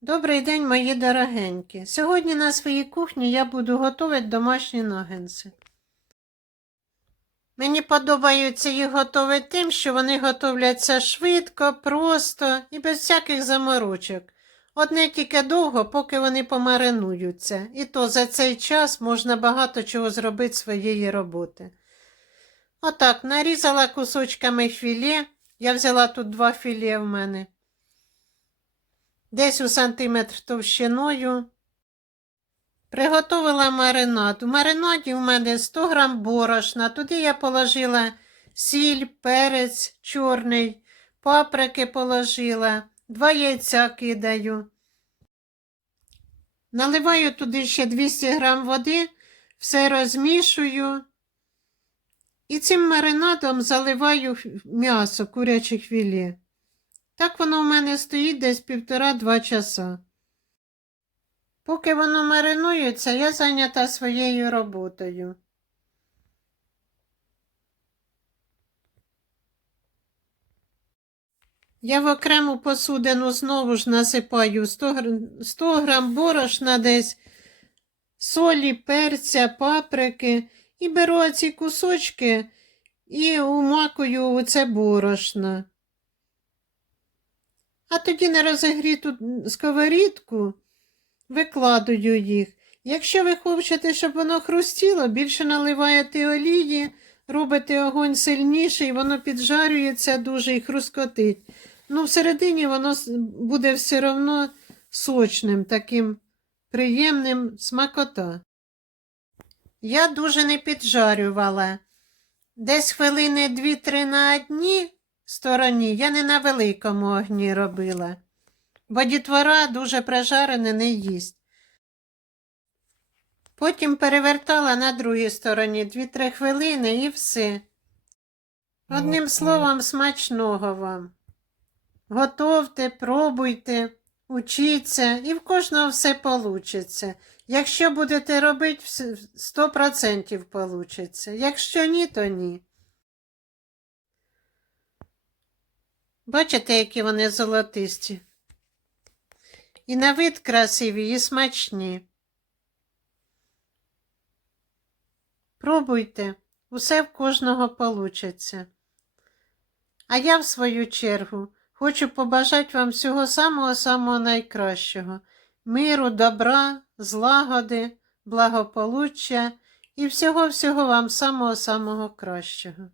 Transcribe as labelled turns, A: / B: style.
A: Добрий день, мої дорогенькі. Сьогодні на своїй кухні я буду готувати домашні ногенці. Мені подобається їх готувати тим, що вони готовляться швидко, просто і без всяких заморочок. Одне тільки довго, поки вони помаринуються, і то за цей час можна багато чого зробити своєї роботи. Отак, нарізала кусочками філе. Я взяла тут два філе в мене десь у сантиметр товщиною. Приготувала маринад. У маринаді в мене 100 грам борошна. Туди я положила сіль, перець чорний, паприки положила, два яйця кидаю. Наливаю туди ще 200 грам води, все розмішую. І цим маринадом заливаю м'ясо курячих філе. Так воно в мене стоїть десь півтора-два часа. Поки воно маринується, я зайнята своєю роботою. Я в окрему посудину знову ж насипаю 100 грам, 100 грам борошна десь, солі, перця, паприки і беру ці кусочки і умакую у це борошно. А тоді на розігріту сковорідку викладую їх. Якщо ви хочете, щоб воно хрустіло, більше наливаєте олії, робите огонь сильніший, воно піджарюється дуже і хрускотить. Ну, всередині воно буде все одно сочним, таким приємним смакота. Я дуже не піджарювала. Десь хвилини дві-три на одній стороні я не на великому огні робила, бо дітвора дуже прижарене не їсть. Потім перевертала на другій стороні 2-3 хвилини і все. Одним словом, смачного вам. Готовте, пробуйте, учіться, і в кожного все получиться. Якщо будете робити, 100% получиться. Якщо ні, то ні. Бачите, які вони золотисті. І на вид красиві, і смачні. Пробуйте, усе в кожного получиться. А я, в свою чергу, хочу побажати вам всього самого-самого найкращого. Миру, добра, злагоди, благополуччя і всього-всього вам самого-самого кращого.